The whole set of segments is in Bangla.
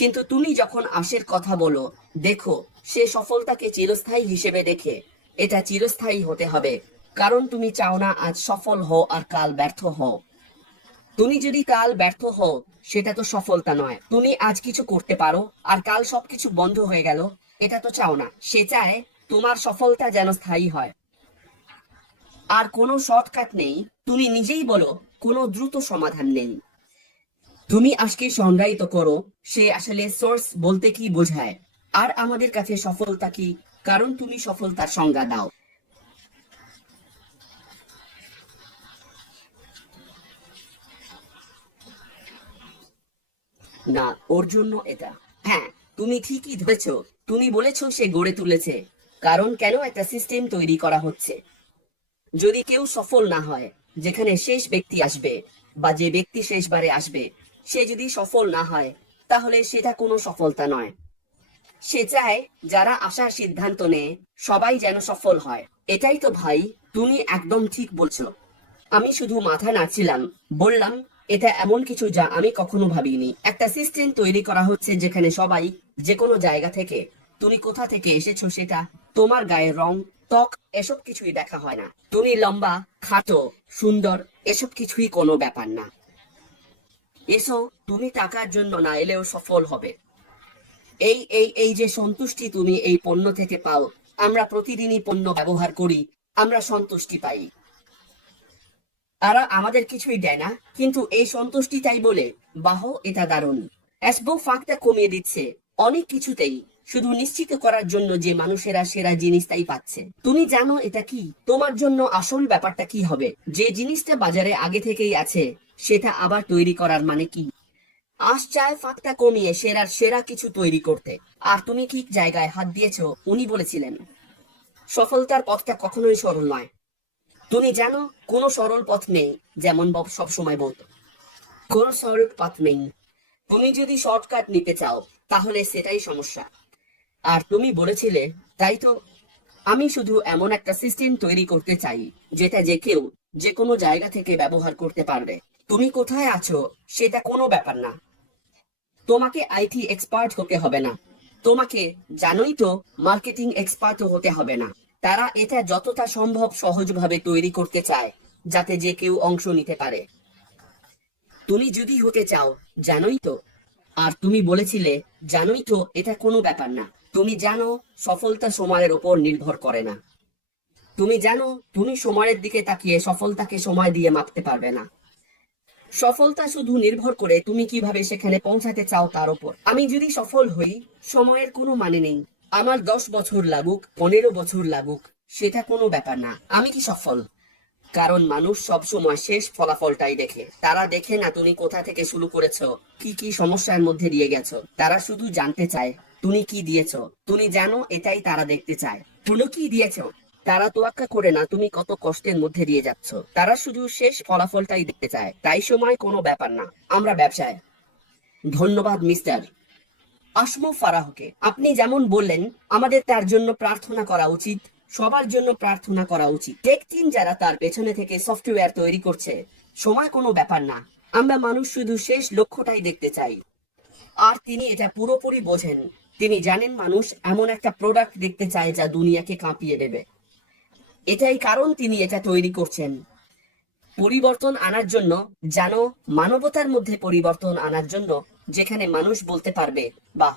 কিন্তু তুমি যখন আশের কথা বলো, দেখো সে সফলতাকে চিরস্থায়ী হিসেবে দেখে, এটা চিরস্থায়ী হতে হবে, কারণ তুমি চাও না আজ সফল হও আর কাল ব্যর্থ হও। তুমি যদি কাল ব্যর্থ হও, সেটা তো সফলতা নয়। তুমি আজ কিছু করতে পারো আর কাল সবকিছু বন্ধ হয়ে গেল, এটা তো চাও না। সে চায় তোমার সফলতা যেন স্থায়ী হয়। আর কোনো শর্টকাট নেই, তুমি নিজেই বলো, কোনো দ্রুত সমাধান নেই। তুমি আজকে সংজ্ঞায়িত করো সে আসলে সোর্স বলতে কি বোঝায়, আর আমাদের কাছে সফলতা কি, কারণ তুমি সফলতার সংজ্ঞা দাও। না, ওর জন্য এটা। হ্যাঁ, তুমি ঠিকই ধরেছো। তুমি বলেছো সে গড়ে তুলেছে, কারণ কেন একটা সিস্টেম তৈরি করা হচ্ছে। যদি কেউ সফল না হয়, যেখানে শেষ ব্যক্তি আসবে বা যে ব্যক্তি শেষবারে আসবে, সে যদি সফল না হয়, তাহলে সেটা কোনো সফলতা নয়। সে চায় যারা আসার সিদ্ধান্ত নেয় সবাই যেন সফল হয়। এটাই তো ভাই, তুমি একদম ঠিক বলছো। আমি শুধু মাথা নাড়ছিলাম, বললাম এটা এমন কিছু যা আমি কখনো ভাবিনি। একটা সিস্টেম তৈরি করা হচ্ছে যেখানে সবাই, যে কোনো জায়গা থেকে, তুমি কোথা থেকে এসেছো সেটা, তোমার গায়ের রং, ত্বক, এসব কিছুই দেখা হয় না। তুমি লম্বা, খাটো, সুন্দর, এসব কিছুই কোনো ব্যাপার না। এসো, তুমি টাকার জন্য না এলেও সফল হবে। এই যে সন্তুষ্টি তুমি এই পণ্য থেকে পাও, আমরা প্রতিদিনই পণ্য ব্যবহার করি, আমরা সন্তুষ্টি পাই। তারা আমাদের কিছুই দেয় না, কিন্তু এই সন্তুষ্টিটাই বলে, বাহ এটা দারুণ। অ্যাসবো ফাঁকটা কমিয়ে দিচ্ছে অনেক কিছুতেই, শুধু নিশ্চিত করার জন্য যে মানুষেরা সেরা জিনিসটাই পাচ্ছে। তুমি জানো এটা কি? তোমার জন্য আসল ব্যাপারটা কি হবে? যে জিনিসটা বাজারে আগে থেকেই আছে, সেটা আবার তৈরি করার মানে কি? আশ চায় ফাঁকটা কমিয়ে সেরার সেরা কিছু তৈরি করতে। আর তুমি ঠিক জায়গায় হাত দিয়েছো। উনি বলেছিলেন সফলতার পথটা কখনোই সরল নয়। তুমি জানো কোনো সরল পথ নেই, যেমন বব সব সময় বলতো, কোনো সরল পথ নেই। তুমি যদি শর্টকাট নিতে চাও, তাহলে সেটাই সমস্যা। আর তুমি বলেছিলে, তাই তো, আমি শুধু এমন একটা সিস্টেম তৈরি করতে চাই যেটা যে কেউ, যে কোনো জায়গা থেকে ব্যবহার করতে পারবে। তুমি কোথায় আছো সেটা কোনো ব্যাপার না। তোমাকে আইটি এক্সপার্ট হতে হবে না। তোমাকে, জানোই তো, মার্কেটিং এক্সপার্টও হতে হবে না। তারা এটা যতটা সম্ভব সহজভাবে তৈরি করতে চায়, যাতে যে কেউ অংশ নিতে পারে। তুমি যদি হতে চাও, জানোই তো। আর তুমি বলেছিলে, জানোই তো, এটা কোনো ব্যাপার না। তুমি জানো সফলতা সময়ের ওপর নির্ভর করে না। তুমি জানো তুমি সময়ের দিকে তাকিয়ে সফলতাকে সময় দিয়ে মাপতে পারবে না। সফলতা শুধু নির্ভর করে তুমি কিভাবে সেখানে পৌঁছাতে চাও তার উপর। আমি যদি সফল হই, সময়ের কোনো মানে নেই। আমার 10 বছর লাগুক, 15 বছর লাগুক, সেটা কোনো ব্যাপার না। আমি কি সফল? কারণ মানুষ সব সময় শেষ ফলাফলটাই দেখে। তারা দেখে না তুমি কোথা থেকে শুরু করেছো, কি কি সমস্যার মধ্যে দিয়ে গেছো। তারা শুধু জানতে চায় তুমি কি দিয়েছো। তুমি জানো এটাই তারা দেখতে চায়, তুমি কি দিয়েছো। তারা তোয়াক্কা করে না তুমি কত কষ্টের মধ্যে দিয়ে যাচ্ছ। তারা শুধু শেষ ফলাফলটাই দেখতে চায়। তাই সময় কোনো ব্যাপার না। আমরা ব্যবসায়। ধন্যবাদ মিস্টার আসমো ফারাহকে। আপনি যেমন বললেন, আমাদের তার জন্য প্রার্থনা করা উচিত। সবার জন্য প্রার্থনা করা উচিত। টেক টিম যারা তার পেছনে থেকে সফটওয়্যার তৈরি করছে, সময় কোনো ব্যাপার না। আমরা মানুষ শুধু শেষ লক্ষ্যটাই দেখতে চাই। আর তিনি এটা পুরোপুরি বোঝেন। তিনি জানেন মানুষ এমন একটা প্রোডাক্ট দেখতে চায় যা দুনিয়াকে কাঁপিয়ে দেবে। এটাই কারণ তিনি এটা তৈরি করছেন। পরিবর্তন আনার জন্য, জানো, মানবতার মধ্যে পরিবর্তন আনার জন্য, যেখানে মানুষ বলতে পারবে, বাহ,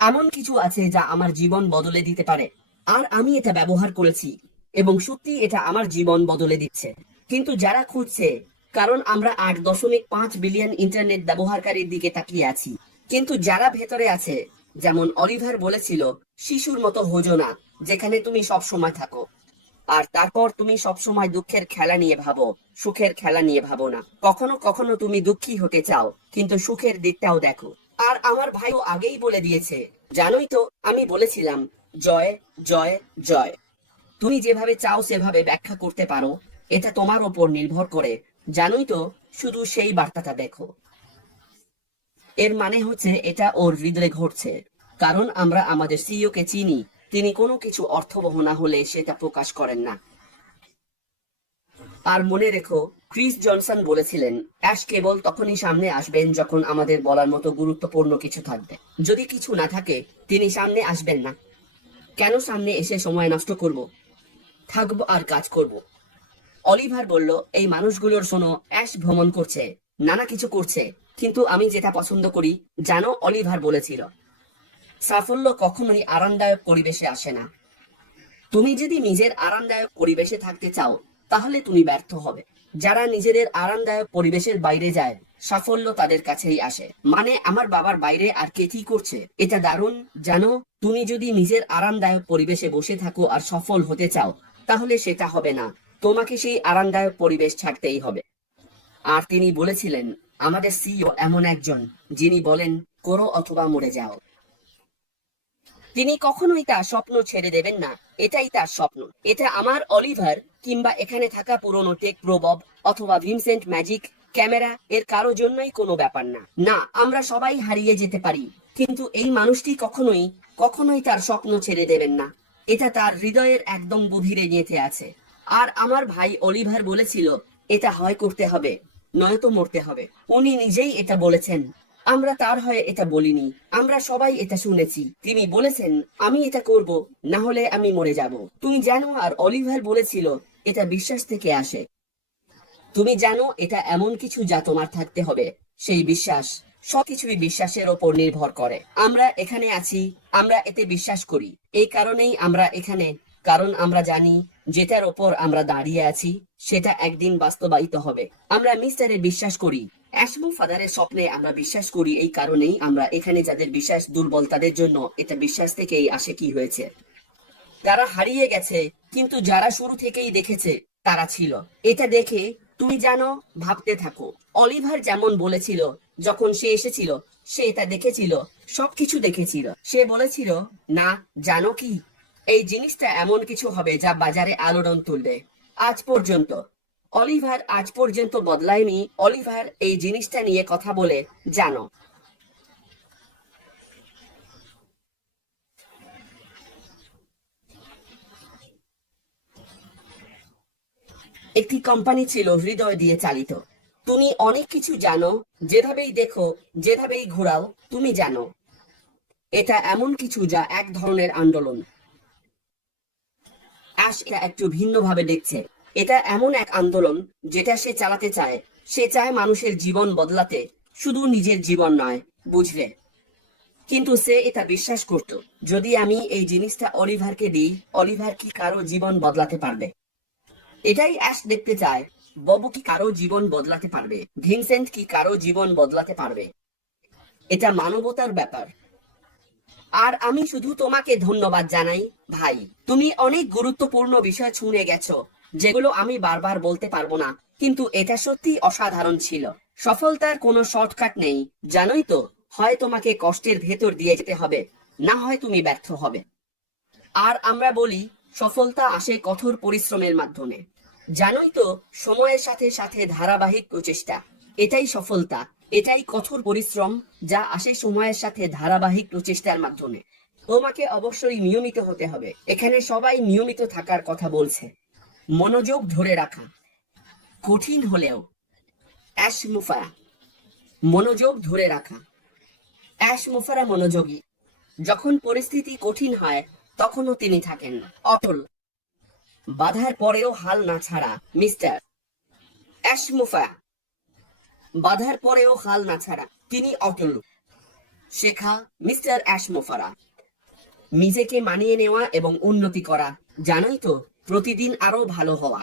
এমন কিছু আছে যা আমার জীবন বদলে দিতে পারে। আর আমি এটা ব্যবহার করেছি, এবং সত্যি এটা আমার জীবন বদলে দিচ্ছে। কিন্তু যারা খুঁজছে, কারণ আমরা 8.5 বিলিয়ন ইন্টারনেট ব্যবহারকারীর দিকে তাকিয়ে আছি, কিন্তু যারা ভেতরে আছে, যেমন অলিভার বলেছিল, শিশুর মতো হোজো না, যেখানে তুমি সব সময় থাকো। আর তারপর তুমি সবসময় দুঃখের খেলা নিয়ে ভাবো, সুখের খেলা নিয়ে ভাবো না। কখনো কখনো তুমি দুঃখী হতে চাও, কিন্তু সুখের দিকটাও দেখো। আর আমার ভাইও আগেই বলে দিয়েছে, জানোই তো, আমি বলেছিলাম, জয়, জয়, জয়। তুমি যেভাবে চাও সেভাবে ব্যাখ্যা করতে পারো, এটা তোমার ওপর নির্ভর করে। জানোই তো, শুধু সেই বার্তাটা দেখো। এর মানে হচ্ছে এটা ওর হৃদয়ে ঘটছে। কারণ আমরা আমাদের সিইও কে চিনি, তিনি কোনো কিছু অর্থবহ না হলে সেটা প্রকাশ করেন না। আর মনে রেখো, ক্রিস জনসন বলেছিলেন, অ্যাশ কেবল তখনই সামনে আসবেন যখন আমাদের বলার মতো গুরুত্বপূর্ণ কিছু থাকবে। যদি কিছু না থাকে তিনি সামনে আসবেন না। কেন সামনে এসে সময় নষ্ট করব? থাকবো আর কাজ করব। অলিভার বলল, এই মানুষগুলোর শোনো, অ্যাশ ভ্রমণ করছে, নানা কিছু করছে, কিন্তু আমি যেটা পছন্দ করি জানো, অলিভার বলেছিল, সাফল্য কখনোই আরামদায়ক পরিবেশে আসে না। তুমি যদি নিজের আরামদায়ক পরিবেশে থাকতে চাও তাহলে তুমি ব্যর্থ হবে। যারা নিজেদের আরামদায়ক পরিবেশের বাইরে যায় সাফল্য তাদের কাছেই আসে। মানে আমার বাবার বাইরে আর কে কি করছে, এটা দারুণ। জানো, তুমি যদি নিজের আরামদায়ক পরিবেশে বসে থাকো আর সফল হতে চাও তাহলে সেটা হবে না, তোমাকে সেই আরামদায়ক পরিবেশ ছাড়তেই হবে। আর তিনি বলেছিলেন, আমাদের সিইও এমন একজন যিনি বলেন, করো অথবা মরে যাও। তিনি কখনোই তার স্বপ্ন ছেড়ে দেবেন না। এটাই তার স্বপ্ন। এটা আমার অলিভার কিংবা এখানে থাকা পুরনো টেক প্রবব অথবা ভিনসেন্ট ম্যাজিক ক্যামেরা এর কারো জন্যই কোনো ব্যাপার না। না, আমরা সবাই হারিয়ে যেতে পারি, কিন্তু এই মানুষটি কখনোই কখনোই তার স্বপ্ন ছেড়ে দেবেন না। এটা তার হৃদয়ের একদম গভীরে গেঁথে আছে। আর আমার ভাই অলিভার বলেছিল, এটা হয় করতে হবে, নয়তো মরতে হবে। উনি নিজেই এটা বলেছেন। আমরা তার হয়ে এটা বলিনি, আমরা সবাই এটা শুনেছি। তিনি বলেছেন, আমি এটা করব, না হলে আমি মরে যাব। তুমি জানো, আর অলিভার বলেছিল, এটা বিশ্বাস থেকে আসে। তুমি জানো, এটা এমন কিছু যা তোমার থাকতে হবে। সেই বিশ্বাস সবকিছুই বিশ্বাসের ওপর নির্ভর করে। আমরা এখানে আছি, আমরা এতে বিশ্বাস করি। এই কারণেই আমরা এখানে, কারণ আমরা জানি যেটার ওপর আমরা দাঁড়িয়ে আছি সেটা একদিন বাস্তবায়িত হবে। আমরা মিস্টারে বিশ্বাস করি, অ্যাশমু ফাদারের স্বপ্নে আমরা বিশ্বাস করি। এই কারণেই আমরা এখানে। যাদের বিশ্বাস দুর্বল তাদের জন্য এটা বিশ্বাস থেকেই আসে। কি হয়েছে? যারা হারিয়ে গেছে, কিন্তু যারা শুরু থেকেই দেখেছে তারা ছিল। এটা দেখে তুমি জানো, ভাবতে থাকো। অলিভার যেমন বলেছিল, যখন সে এসেছিল সে এটা দেখেছিল, সবকিছু দেখেছিল। সে বলেছিল, না জানো কি, এই জিনিসটা এমন কিছু হবে যা বাজারে আলোড়ন তুলবে। আজ পর্যন্ত অলিভার আজ পর্যন্ত বদলায়নি। অলিভার এই জিনিসটা নিয়ে কথা বলে, জানো, একটি কোম্পানি ছিল হৃদয় দিয়ে চালিত। তুমি অনেক কিছু জানো, যেভাবেই দেখো, যেভাবেই ঘোরাও, তুমি জানো এটা এমন কিছু যা এক ধরনের আন্দোলন। অ্যাশ এটা একটু ভিন্নভাবে দেখছে। এটা এমন এক আন্দোলন যেটা সে চালাতে চায়। সে চায় মানুষের জীবন বদলাতে, শুধু নিজের জীবন নয়, বুঝলে? কিন্তু সে এটা বিশ্বাস করত, যদি আমি এই জিনিসটা অলিভারকে দিই, অলিভার কি কারো জীবন বদলাতে পারবে? এটাই অ্যাশ দেখতে চায়। বব কি কারো জীবন বদলাতে পারবে? ভিনসেন্ট কি কারো জীবন বদলাতে পারবে? এটা মানবতার ব্যাপার। আর আমি শুধু তোমাকে ধন্যবাদ জানাই, ভাই। তুমি অনেক গুরুত্বপূর্ণ বিষয় ছুঁয়ে গেছো, যেগুলো আমি বারবার বলতে পারবো না, কিন্তু এটা সত্যি অসাধারণ ছিল। সফলতার কোনো শর্টকাট নেই, জানোই তো। হয় তোমাকে কষ্টের ভেতর দিয়ে যেতে হবে, না হয় তুমি ব্যর্থ হবে। আর আমরা বলি, সফলতা আসে কঠোর পরিশ্রমের মাধ্যমে। জানোই তো, সময়ের সাথে সাথে ধারাবাহিক প্রচেষ্টা, এটাই সফলতা। এটাই কঠোর পরিশ্রম, যা আসে সময়ের সাথে ধারাবাহিক প্রচেষ্টার মাধ্যমে। তোমাকে অবশ্যই নিয়মিত হতে হবে। এখানে সবাই নিয়মিত থাকার কথা বলছে। মনোযোগ ধরে রাখা কঠিন হলেও, অ্যাশ মুফারা, মনোযোগ ধরে রাখা। অ্যাশ মুফারা মনোযোগী। যখন পরিস্থিতি কঠিন হয় তখনও তিনি থাকেন অটল। বাধার পরেও হাল না ছাড়া, মিস্টার অ্যাশমুফা। বাধার পরেও হাল না ছাড়া, তিনি অটল। শেখা, মিস্টার অ্যাশমুফারা। নিজেকে মানিয়ে নেওয়া এবং উন্নতি করা, জানোই তো, প্রতিদিন আরো ভালো হওয়া।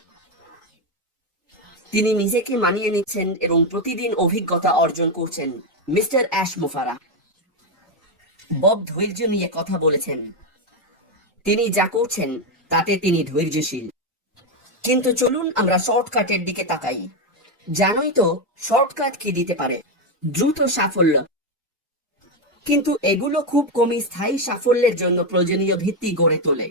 তিনি নিজেকে মানিয়ে নিচ্ছেন এবং প্রতিদিন অভিজ্ঞতা অর্জন করছেন, মিস্টার অ্যাশমুফারা। বব ধৈর্য নিয়ে কথা বলেছেন। তিনি যা করছেন তাতে তিনি ধৈর্যশীল। কিন্তু চলুন আমরা শর্টকাটের দিকে তাকাই। জানোই তো, শর্টকাট কি দিতে পারে? দ্রুত সাফল্য। কিন্তু এগুলো খুব কমই স্থায়ী সাফল্যের জন্য প্রয়োজনীয় ভিত্তি গড়ে তোলে।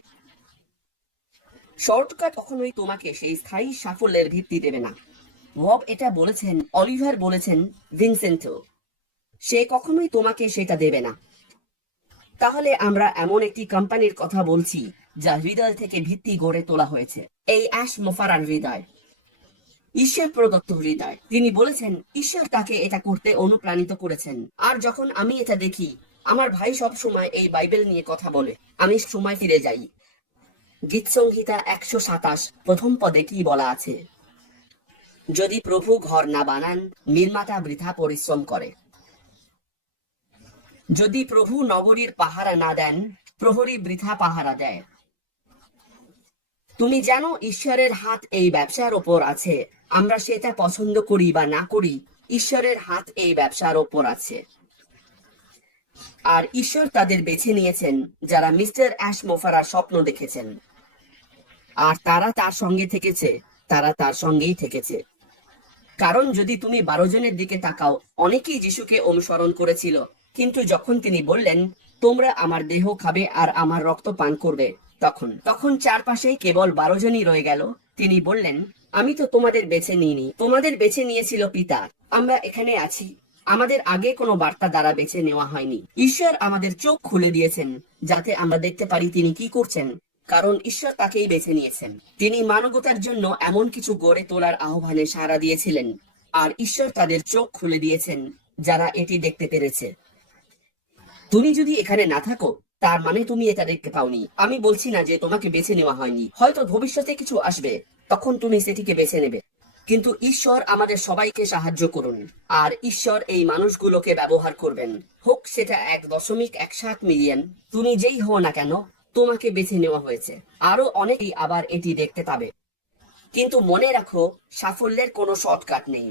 শর্টকাট কখনোই তোমাকে সেই স্থায়ী সাফল্যের ভিত্তি দেবে না। বব এটা বলেছেন, অলিভার বলেছেন, ভিনসেন্টো। সে কখনোই তোমাকে সেটা দেবে না। তাহলে আমরা এমন একটি কোম্পানির কথা বলছি যা হৃদয় থেকে ভিত্তি গড়ে তোলা হয়েছে। এই অ্যাশ মোফারার হৃদয়। ঈশ্বর প্রদত্ত হৃদয়। তিনি বলেছেন ঈশ্বর তাকে এটা করতে অনুপ্রাণিত করেছেন। আর যখন আমি এটা দেখি, আমার ভাই সব সময় এই বাইবেল নিয়ে কথা বলে, আমি সময় ফিরে যাই। গীত সংহিতা 127 প্রথম পদে কি বলা আছে? যদি প্রভু ঘর না বানান, নির্মাতা বৃথা পরিশ্রম করে। যদি প্রভু নগরীর পাহারা না দেন, প্রহরী বৃথা পাহারা দেয়। তুমি জানো ঈশ্বরের হাত এই ব্যবসার ওপর আছে। আমরা সেটা পছন্দ করি বা না করি, ঈশ্বরের হাত এই ব্যবসার ওপর আছে। আর ঈশ্বর তাদের বেছে নিয়েছেন যারা মিস্টার অ্যাশমোফারার স্বপ্ন দেখেছেন। আর তারা তার সঙ্গে থেকেছে, তারা তার সঙ্গেই থেকেছে। কারণ যদি তুমি 12 জনের দিকে তাকাও, অনেকেই যিশুকে অনুসরণ করেছিল, কিন্তু যখন তিনি বললেন তোমরা আমার দেহ খাবে আর আমার রক্ত পান করবে, তখন চারপাশেই কেবল 12 জনই রয়ে গেল। তিনি বললেন, আমি তো তোমাদের বেছে নিইনি, তোমাদের বেছে নিয়েছিল পিতা। আমরা এখানে আছি, আমাদের আগে কোনো বার্তা দ্বারা বেছে নেওয়া হয়নি। ঈশ্বর আমাদের চোখ খুলে দিয়েছেন যাতে আমরা দেখতে পারি তিনি কি করছেন, কারণ ঈশ্বর তাকেই বেছে নিয়েছেন। তিনি মানবতার জন্য এমন কিছু গড়ে তোলার আহ্বানে সাড়া দিয়েছিলেন, আর ঈশ্বর তাদের চোখ খুলে দিয়েছেন যারা এটি দেখতে পেরেছে। তুমি যদি এখানে না থাকো, তার মানে তুমি এটা দেখতে পাওনি। আমি বলছি না যে তোমাকে বেছে নেওয়া হয়নি, হয়তো ভবিষ্যতে কিছু আসবে, তখন তুমি সেটিকে বেছে নেবে। কিন্তু ঈশ্বর আমাদের সবাইকে সাহায্য করুন, আর ঈশ্বর এই মানুষগুলোকে ব্যবহার করবেন। হোক সেটা 1.17 মিলিয়ন, তুমি যেই হও না কেন, তোমাকে বেছে নেওয়া হয়েছে। আরো অনেকেই আবার এটি দেখতে পাবে। কিন্তু মনে রাখো, সাফল্যের কোনো শর্টকাট নেই।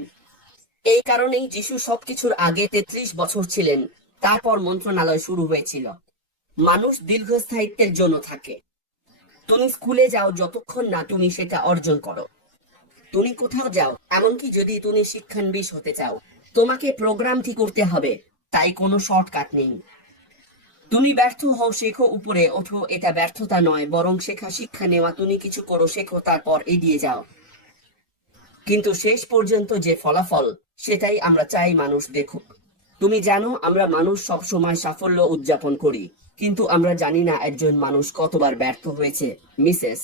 এই কারণেই যিশু সবকিছুর আগে 33 বছর ছিলেন, তারপর মন্ত্রণালয় শুরু হয়েছিল। মানুষ দীর্ঘস্থায়িত্বের জন্য থাকে। তুমি স্কুলে যাও যতক্ষণ না তুমি সেটা অর্জন করো। তুমি কোথাও যাও, এমনকি যদি তুমি শিক্ষানবিশ হতে চাও, তোমাকে প্রোগ্রামটি করতে হবে। তাই কোনো শর্টকাট নেই। তুমি ব্যর্থ হও, শেখো, উপরে ওঠো, এটা ব্যর্থতা নয়, বরং শেখা, শিক্ষা নেওয়া। তুমি কিছু করো, শেখো, তারপর এগিয়ে যাও। কিন্তু শেষ পর্যন্ত যে ফলাফল, সেটাই আমরা চাই মানুষ দেখুক। তুমি জানো, আমরা মানুষ সব সময় সাফল্য উদযাপন করি, কিন্তু আমরা জানি না একজন মানুষ কতবার ব্যর্থ হয়েছে। মিসেস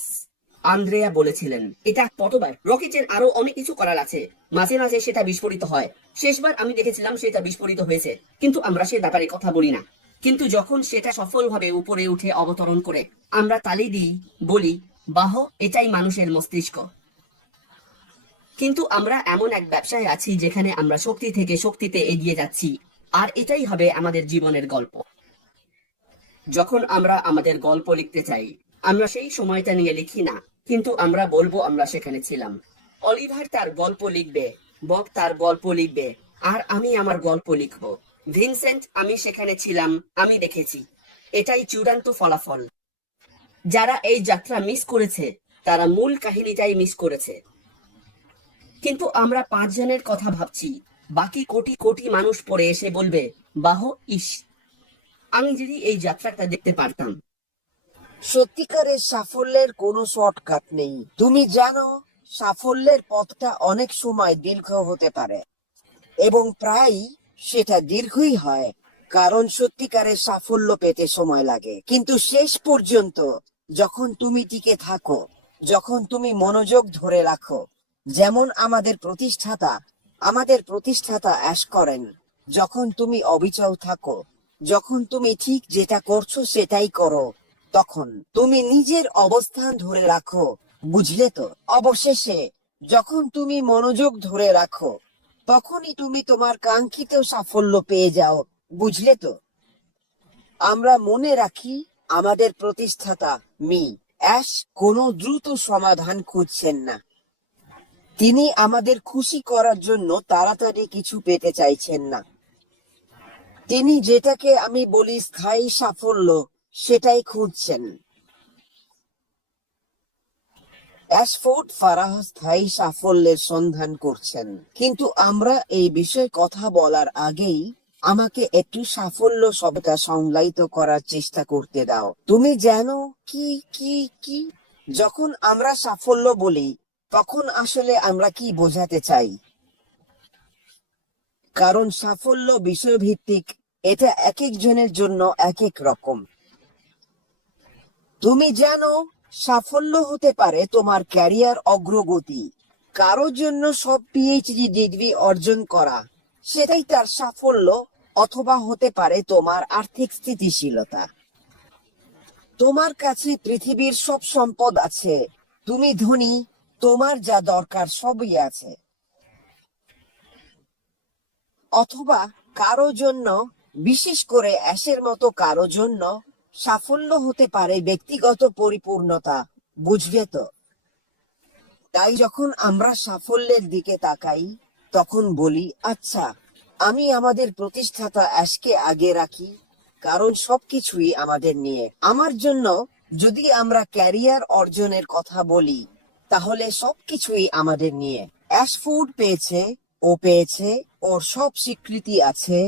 আন্দ্রেয়া বলেছিলেন, এটা কতবার। রকেটের আরো অনেক কিছু করার আছে, মাঝে মাঝে সেটা বিস্ফোরিত হয়। শেষবার আমি দেখেছিলাম সেটা বিস্ফোরিত হয়েছে, কিন্তু আমরা সে ব্যাপারে কথা বলি না। কিন্তু যখন সেটা সফলভাবে উপরে উঠে অবতরণ করে, আমরা তালি দিই, বলি বাহ, এটাই মানুষের মস্তিষ্ক। কিন্তু আমরা এমন এক ব্যবসায় আছি যেখানে আমরা শক্তি থেকে শক্তিতে এগিয়ে যাচ্ছি, আর এটাই হবে আমাদের জীবনের গল্প। যখন আমরা আমাদের গল্প লিখতে চাই, আমরা সেই সময়টা নিয়ে লিখি না, কিন্তু আমরা বলবো আমরা সেখানে ছিলাম। অলিভার তার গল্প লিখবে, বব তার গল্প লিখবে, আর আমি আমার গল্প লিখব। ভিনসেন্ট, আমি সেখানে ছিলাম, আমি দেখেছি। এটাই চূড়ান্ত ফলাফল। যারা এই যাত্রা মিস করেছে, তারা মূল কাহিনীটাই মিস করেছে। কিন্তু আমরা 5 জনের কথা ভাবছি, বাকি কোটি কোটি মানুষ পরে এসে বলবে বাহ, ইস, আমি যদি এই যাত্রাটা দেখতে পারতাম। সত্যিকারের সাফল্যের কোনো শর্টকাট নেই। তুমি জানো, সাফল্যের পথটা অনেক সময় দীর্ঘ হতে পারে, এবং প্রায়ই সেটা দীর্ঘই হয়, কারণ সত্যিকারের সাফল্য পেতে সময় লাগে। কিন্তু শেষ পর্যন্ত যখন তুমি টিকে থাকো, যখন তুমি মনোযোগ ধরে রাখো, যেমন আমাদের প্রতিষ্ঠাতা অ্যাশ করেন, যখন তুমি অবিচল থাকো, যখন তুমি ঠিক যেটা করছো সেটাই করো, তখন তুমি নিজের অবস্থান ধরে রাখো, বুঝলে তো? অবশেষে যখন তুমি মনোযোগ ধরে রাখো, তখনই তুমি তোমার কাঙ্ক্ষিত সাফল্য পেয়ে যাও, বুঝলে তো? আমরা মনে রাখি, আমাদের প্রতিষ্ঠাতা অ্যাশ কোনো দ্রুত সমাধান খুঁজছেন না। তিনি আমাদের খুশি করার জন্য তাড়াতাড়ি কিছু পেতে চাইছেন না। তিনি যেটাকে আমি বলি স্থায়ী সাফল্য, সেটাই খুঁজছেন। অ্যাশফোর্ড ফারাহ স্থায়ী সাফল্যের সন্ধান করছেন। কিন্তু আমরা এই বিষয়ে কথা বলার আগেই আমাকে একটু সাফল্য শব্দটা সংজ্ঞায়িত করার চেষ্টা করতে দাও। তুমি জানো কি কি কি যখন আমরা সাফল্য বলি, তখন আসলে আমরা কি বোঝাতে চাই? কারণ সাফল্য বিষয়ভিত্তিক, এটা এক একজনের জন্য এক এক রকম। তুমি জানো, সাফল্য হতে পারে তোমার ক্যারিয়ার অগ্রগতি, কারোর জন্য সব পিএইচডি ডিগ্রি অর্জন করা সেটাই তার সাফল্য, অথবা হতে পারে তোমার আর্থিক স্থিতিশীলতা। তোমার কাছে পৃথিবীর সব সম্পদ আছে, তুমি ধনী, তোমার যা দরকার সবই আছে। অথবা কারো জন্য, বিশেষ করে অ্যাশের মতো কারো জন্য, সাফল্য হতে পারে ব্যক্তিগত পরিপূর্ণতা। বুঝলে তো? তাই যখন আমরা সাফল্যের দিকে তাকাই তখন বলি, আচ্ছা, আমি আমাদের প্রতিষ্ঠাতা অ্যাশকে আগে রাখি, কারণ সবকিছুই আমাদের নিয়ে। আমার জন্য যদি আমরা ক্যারিয়ার অর্জনের কথা বলি তাহলে সবকিছুই আমাদের নিয়ে। অ্যাশ ফুড পেয়েছে, ও পেয়েছে, ওর সব স্বীকৃতি আছে,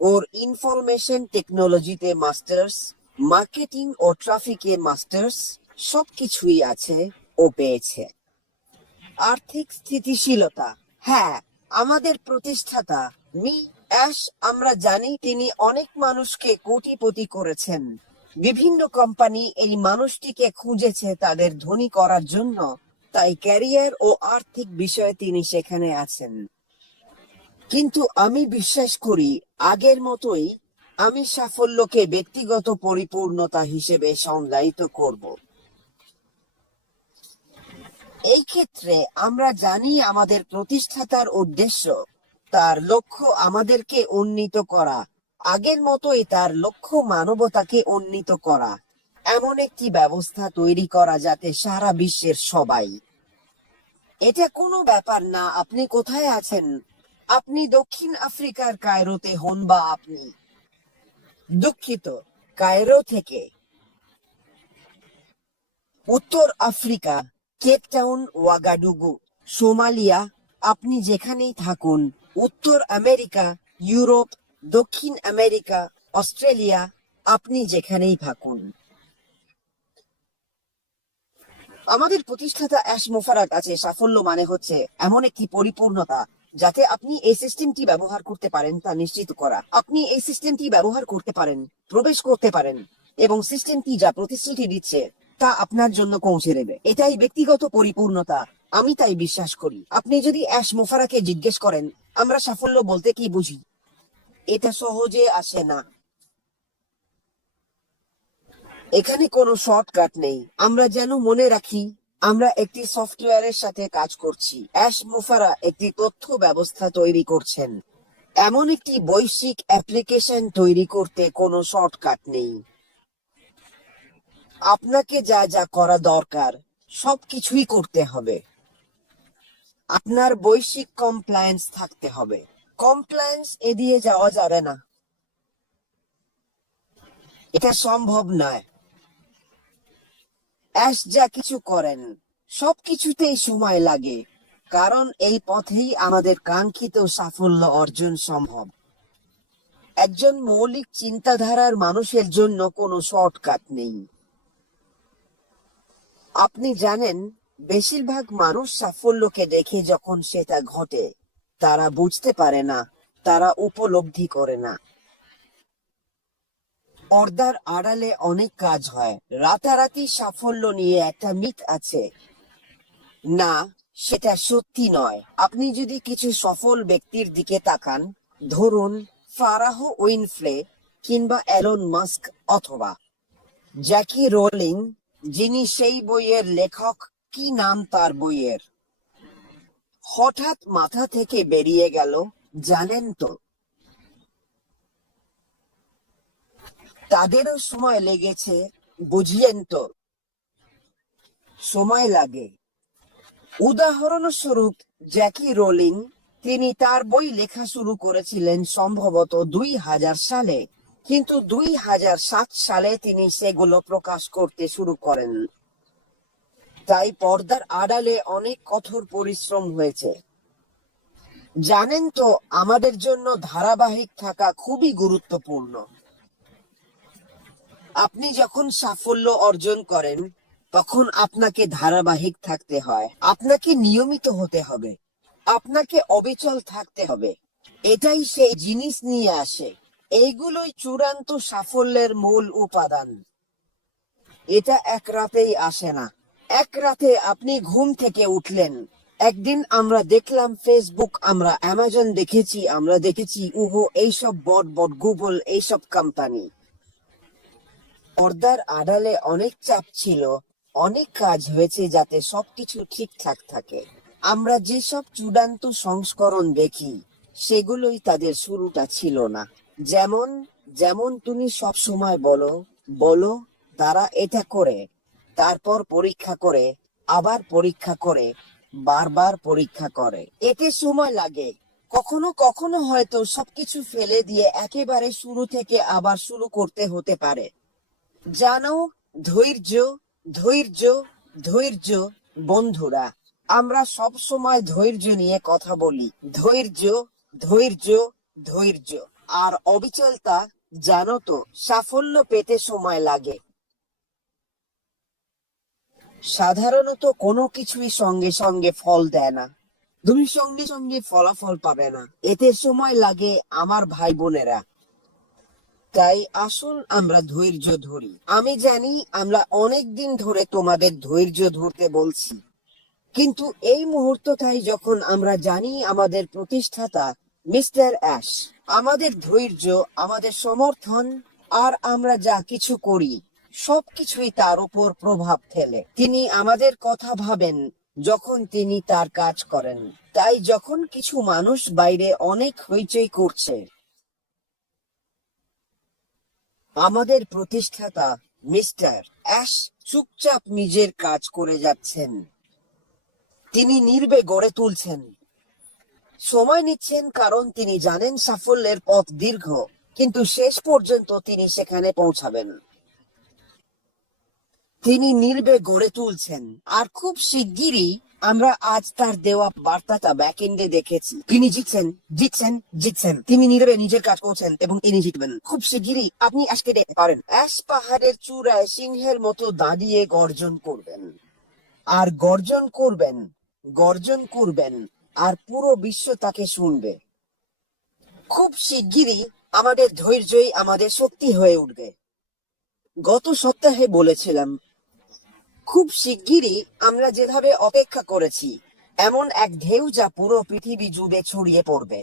ওর ইনফরমেশন টেকনোলজিতে মাস্টার্স, মার্কেটিং ও ট্রাফিকে মাস্টার্স, সবকিছুই আছে, ও পেয়েছে। আর্থিক স্থিতিশীলতা, হ্যাঁ, আমাদের প্রতিষ্ঠাতা অ্যাশ, আমরা জানি তিনি অনেক মানুষকে কোটিপতি করেছেন। বিভিন্ন কোম্পানি এই মানুষটিকে খুঁজেছে তাদের ধনী করার জন্য, তাই ক্যারিয়ার ও আর্থিক বিষয়ে তিনি সেখানে আছেন। কিন্তু আমি বিশ্বাস করি আগের মতোই আমি সাফল্যকে ব্যক্তিগত পরিপূর্ণতা হিসেবে সংজ্ঞায়িত করব। এই ক্ষেত্রে আমরা জানি আমাদের প্রতিষ্ঠাতার উদ্দেশ্য, তার লক্ষ্য আমাদেরকে উন্নীত করা, আগের মতোই তার লক্ষ্য মানবতাকে উন্নীত করা, এমন একটি ব্যবস্থা তৈরি করা যাতে সারা বিশ্বের সবাই। এটা কোনো ব্যাপার না আপনি কোথায় আছেন, আপনি দক্ষিণ আফ্রিকার কায়রোতে হন বা আপনি, দুঃখিত, কায়রো থেকে উত্তর আফ্রিকা, কেপ টাউন, ওয়াগাডুগু, সোমালিয়া, আপনি যেখানেই থাকুন, উত্তর আমেরিকা, ইউরোপ, দক্ষিণ আমেরিকা, অস্ট্রেলিয়া, আপনি যেখানেই থাকুন। আমাদের প্রতিষ্ঠাতা অ্যাশ মোফারার কাছে সাফল্য মানে হচ্ছে এমন একটি পরিপূর্ণতা যাতে আপনি এই সিস্টেমটি ব্যবহার করতে পারেন তা নিশ্চিত করা। আপনি এই সিস্টেমটি ব্যবহার করতে পারেন, প্রবেশ করতে পারেন, এবং সিস্টেমটি যা প্রতিশ্রুতি দিচ্ছে তা আপনার জন্য পৌঁছে দেবে। এটাই ব্যক্তিগত পরিপূর্ণতা। আমি তাই বিশ্বাস করি। আপনি যদি অ্যাশ মোফারাকে জিজ্ঞেস করেন আমরা সাফল্য বলতে কি বুঝি, এটা সহজে আসে না। এখানে কোনো শর্টকাট নেই। আমরা যেন মনে রাখি আমরা একটি সফটওয়্যারের সাথে কাজ করছি। অ্যাশ মোফারা একটি তথ্য ব্যবস্থা তৈরি করছেন। এমন একটি বৈশ্বিক অ্যাপ্লিকেশন তৈরি করতে কোনো শর্টকাট নেই। আপনাকে যা যা করা দরকার সবকিছুই করতে হবে। আপনার বৈশ্বিক কমপ্লায়েন্স থাকতে হবে। কমপ্লায়েন্স এড়িয়ে যাওয়া যাবে না, এটা সম্ভব নয়। অ্যাশ যা কিছু করেন সবকিছুতেই সময় লাগে, কারণ এই পথেই আমাদের কাঙ্ক্ষিত সাফল্য অর্জন সম্ভব। একজন মৌলিক চিন্তাধারার মানুষের জন্য কোনো শর্টকাট নেই। আপনি জানেন, বেশিরভাগ মানুষ সাফল্যকে দেখে যখন সেটা ঘটে তারা বুঝতে পারে না, তারা উপলব্ধি করে না। পর্দার আড়ালে অনেক কাজ হয়। রাতারাতি সাফল্য নিয়ে একটা মিথ আছে, না, সেটা সত্যি নয়। আপনি যদি কিছু সফল ব্যক্তির দিকে তাকান, ধরুন ফারাহ উইনফ্লে, কিংবা এলন মাস্ক, অথবা জ্যাকি রোলিং, যিনি সেই বইয়ের লেখক, কি নাম তার বইয়ের, হঠাৎ মাথা থেকে বেরিয়ে গেল, জানেন তো? তাদেরও সময় লেগেছে, বুঝলেন তো? সময় লাগে। উদাহরণস্বরূপ জ্যাকি রোলিং, তিনি তার বই লেখা শুরু করেছিলেন সম্ভবত 2000 সালে, কিন্তু 2007 সালে তিনি সেগুলো প্রকাশ করতে শুরু করেন। তাই পর্দার আড়ালে অনেক কঠোর পরিশ্রম হয়েছে। জানেন তো, আমাদের জন্য ধারাবাহিক থাকা খুবই গুরুত্বপূর্ণ। আপনি যখন সাফল্য অর্জন করেন তখন আপনাকে ধারাবাহিক থাকতে হয়, আপনাকে নিয়মিত হতে হবে, আপনাকে অবিচল থাকতে হবে। এটাই সেই জিনিস নিয়ে আসে। এইগুলোই চূড়ান্ত সাফল্যের মূল উপাদান। এটা এক রাতেই আসে না। এক রাতে আপনি ঘুম থেকে উঠলেন, একদিন আমরা দেখলাম ফেসবুক, আমরা অ্যামাজন দেখেছি, আমরা দেখেছি উহো, এইসব বট বট গুগল, এইসব কোম্পানি। পর্দার আড়ালে অনেক চাপ ছিল, অনেক কাজ হয়েছে যাতে সবকিছু ঠিকঠাক থাকে। আমরা যেসব চূড়ান্ত সংস্করণ দেখি সেগুলোই তাদের শুরুটা ছিল না। যেমন যেমন তুমি সব সময় বলো বলো তারা এটা করে, তারপর পরীক্ষা করে, আবার পরীক্ষা করে, বারবার পরীক্ষা করে। এতে সময় লাগে। কখনো কখনো হয়তো সবকিছু ফেলে দিয়ে একেবারে শুরু থেকে আবার শুরু করতে হতে পারে। জানো, ধৈর্য, ধৈর্য, ধৈর্য। বন্ধুরা, আমরা সব সময় ধৈর্য নিয়ে কথা বলি, ধৈর্য, ধৈর্য, ধৈর্য। আর অবিচলতা, জানো তো, সাফল্য পেতে সময় লাগে। সাধারণত কোনো কিছুই সঙ্গে সঙ্গে ফল দেয় না। তুমি সঙ্গে সঙ্গে ফলাফল পাবে না, এতে সময় লাগে আমার ভাই বোনেরা। তাই আসুন আমরা ধৈর্য ধরি। আমি জানি আমরা অনেক দিন ধরে তোমাদের ধৈর্য ধরতে বলছি, কিন্তু এই মুহূর্তটাই যখন আমরা জানি আমাদের প্রতিষ্ঠাতা মিস্টার অ্যাশ, আমাদের ধৈর্য, আমাদের সমর্থন আর আমরা যা কিছু করি সবকিছুই তার উপর প্রভাব ফেলে। তিনি আমাদের কথা ভাবেন যখন তিনি তার কাজ করেন। তাই যখন কিছু মানুষ বাইরে অনেক হইচই করছে, আমাদের প্রতিষ্ঠাতা মিস্টার অ্যাশ চুপচাপ নিজের কাজ করে যাচ্ছেন। তিনি নির্বে গড়ে তুলছেন, সময় নিচ্ছেন, কারণ তিনি জানেন সাফল্যের পথ দীর্ঘ, কিন্তু শেষ পর্যন্ত তিনি সেখানে পৌঁছাবেন। তিনি নির্বে গড়ে তুলছেন, আর খুব শিগগিরই আমরা আজ তার দেওয়া বার্তাটা ব্যাকএন্ডে দেখেছি। তিনি জিতছেন, জিতছেন, জিতছেন। তিনি নীরবে নিজের কাজ করছেন এবং তিনি জিতবেন। খুব শিগগিরই আপনি অ্যাশকে দেখতে পারেন। অ্যাশ পাহাড়ের চূড়ায় সিংহের মতো দাঁড়িয়ে গর্জন করবেন, আর গর্জন করবেন, গর্জন করবেন, আর পুরো বিশ্ব তাকে শুনবে। খুব শিগগিরই আমাদের ধৈর্যই আমাদের শক্তি হয়ে উঠবে। গত সপ্তাহে বলেছিলাম, খুব শিগগিরই আমরা যেভাবে অপেক্ষা করেছি এমন এক ঢেউ যা পুরো পৃথিবী জুড়ে ছড়িয়ে পড়বে।